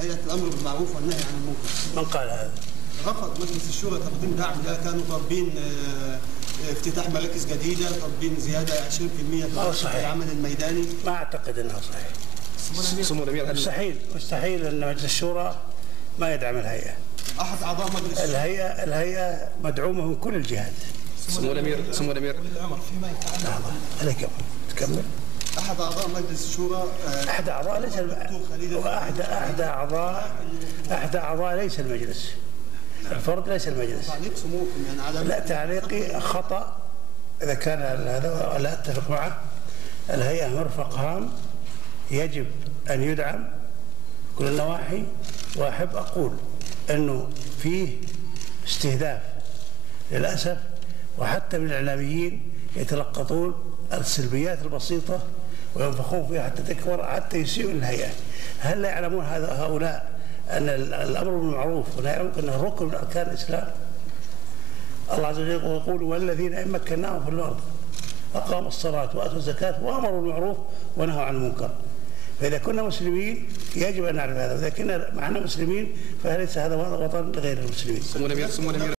هيئة الأمر بالمعروف والنهي عن المنكر. من قال هذا؟ رفض مجلس الشورى تقديم دعم، لا كانوا طالبين افتتاح مراكز جديدة، طالبين زيادة 20% في العمل الميداني. ما أعتقد أنها صحيح. مستحيل أن مجلس الشورى ما يدعم الهيئة. أحد أعضاء مجلس الهيئة مدعومة من كل الجهات. سمو الأمير الأمر فيما يتعلق عليك تكمل. أحد أعضاء مجلس الشورى أحد أعضاء ليس أحد أعضاء ليس المجلس. الفرد ليس المجلس. تعليق سموكم يعني على لا، تعليقي خطأ إذا كان هذا لا أتفق معه. الهيئة مرفق هام يجب أن يدعم كل النواحي، وأحب أقول أنه فيه استهداف للأسف، وحتى من الإعلاميين يتلقطون السلبيات البسيطة وينفخون فيها حتى تكبر، حتى يسيئوا للهيئة. هل لا يعلمون هؤلاء أن الأمر بالمعروف والنهي عن المنكر أنه ركن من أركان الإسلام؟ الله عز وجل يقول: والذين إن مكناهم في الأرض أقاموا الصلاة وآتوا الزكاة وأمروا بالمعروف ونهوا عن المنكر. فإذا كنا مسلمين يجب أن نعرف هذا، وإذا كنا معنا مسلمين فليس هذا وطن لغير المسلمين.